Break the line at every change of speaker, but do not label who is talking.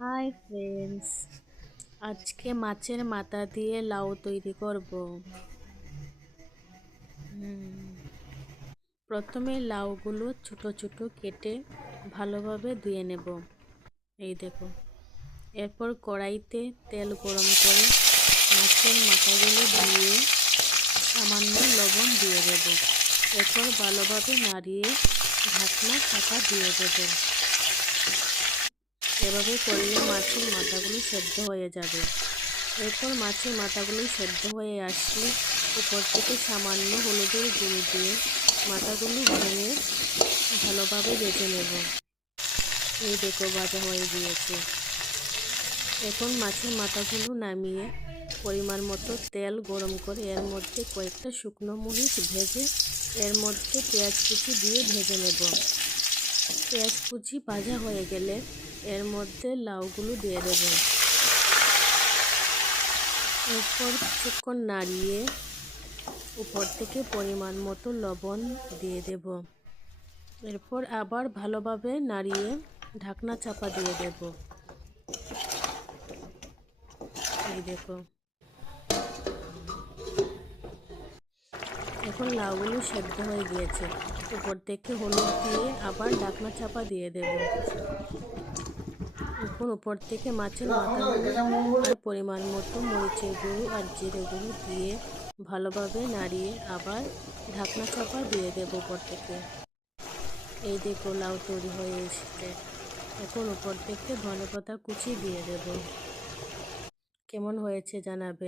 Hi friends আজকে মাছের মাথা দিয়ে লাউ তৈরি করব। প্রথমে লাউগুলো ছোট ছোট কেটে ভালোভাবে ধুয়ে নেব। এই দেখো। এরপর কড়াইতে তেল গরম করে মাছের মাথাগুলো দিয়ে সামান্য লবণ দিয়ে দেব। এরপর ভালোভাবে নাড়িয়ে ঢাকনা চাপা দিয়ে দেবো। এভাবে করলে মাছের মাথাগুলো সেদ্ধ হয়ে যাবে। এরপর মাছের মাথাগুলো সেদ্ধ হয়ে আসলে উপর থেকে সামান্য হলুদের গুঁড়ো দিয়ে মাথাগুলো ভেঙে ভালোভাবে বেজে নেব। এই দেখো ভাজা হয়ে গিয়েছে। এখন মাছের মাথাগুলো নামিয়ে পরিমাণ মতো তেল গরম করে এর মধ্যে কয়েকটা শুকনো মরিচ ভেজে এর মধ্যে পেঁয়াজ কুচি দিয়ে ভেজে নেব। পেঁয়াজ কুচি ভাজা হয়ে গেলে এর মধ্যে লাউগুলো দিয়ে দেব। এরপর কিছুক্ষণ নাড়িয়ে উপর থেকে পরিমাণ মতো লবণ দিয়ে দেব। এরপর আবার ভালোভাবে নাড়িয়ে ঢাকনা চাপা দিয়ে দেব। এই দেখো। এখন লাউগুলো সেদ্ধ হয়ে গিয়েছে। উপর থেকে হলুদ দিয়ে আবার ঢাকনা চাপা দিয়ে দেব। এখন উপর থেকে মাছের মাথা পরিমাণ মতো মরিচের গুঁড়ো আর জিরে গুঁড়ো দিয়ে ভালোভাবে নাড়িয়ে আবার ঢাকনা চাপা দিয়ে দেব উপর থেকে। এই দেখো লাউ তৈরি হয়ে এসেছে। এখন উপর থেকে ধনে পাতা কুচি দিয়ে দেব। কেমন হয়েছে জানাবে?